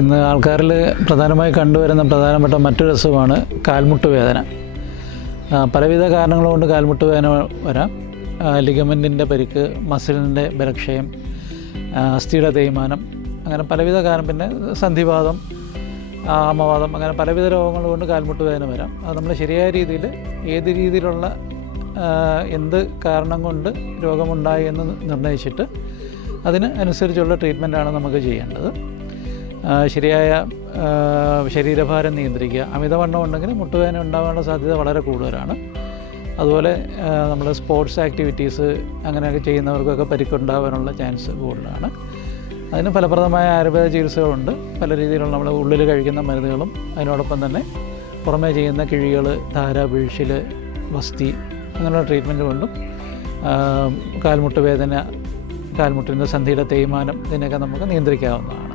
ഇന്ന് ആൾക്കാരിൽ പ്രധാനമായി കണ്ടുവരുന്ന പ്രധാനപ്പെട്ട മറ്റൊരു അസുഖമാണ് കാൽമുട്ട് വേദന. പലവിധ കാരണങ്ങൾ കൊണ്ട് കാൽമുട്ട് വേദന വരാം. ലിഗമെൻറ്റിൻ്റെ പരിക്ക്, മസിലിൻ്റെ ബലക്ഷയം, അസ്ഥിയുടെ തേയ്മാനം, അങ്ങനെ പലവിധ കാരണം, പിന്നെ സന്ധിവാതം, ആമവാതം, അങ്ങനെ പലവിധ രോഗങ്ങൾ കൊണ്ട് കാൽമുട്ട് വേദന വരാം. അത് നമ്മൾ ശരിയായ രീതിയിൽ ഏത് രീതിയിലുള്ള എന്ത് കാരണം കൊണ്ട് രോഗമുണ്ടായി എന്ന് നിർണ്ണയിച്ചിട്ട് അതിന് അനുസരിച്ചുള്ള ട്രീറ്റ്മെൻറ്റാണ് നമുക്ക് ചെയ്യേണ്ടത്. ശരിയായ ശരീരഭാരം നിയന്ത്രിക്കുക. അമിതവണ്ണം ഉണ്ടെങ്കിൽ മുട്ടുവേദന ഉണ്ടാകാനുള്ള സാധ്യത വളരെ കൂടുതലാണ്. അതുപോലെ നമ്മൾ സ്പോർട്സ് ആക്ടിവിറ്റീസ് അങ്ങനെയൊക്കെ ചെയ്യുന്നവർക്കൊക്കെ പരിക്കുണ്ടാകാനുള്ള ചാൻസ് കൂടുതലാണ്. അതിന് ഫലപ്രദമായ ആയുർവേദ ചികിത്സകളുണ്ട്. പല രീതിയിലുള്ള നമ്മൾ ഉള്ളിൽ കഴിക്കുന്ന മരുന്നുകളും അതിനോടൊപ്പം തന്നെ പുറമേ ചെയ്യുന്ന കിഴികൾ, ധാര, വീഴ്ചിൽ, വസ്തി അങ്ങനെയുള്ള ട്രീറ്റ്മെൻറ്റ് കൊണ്ടും കാൽമുട്ട് വേദന, കാൽമുട്ടിൻ്റെ സന്ധിയുടെ തേയ്മാനം ഇതിനൊക്കെ നമുക്ക് നിയന്ത്രിക്കാവുന്നതാണ്.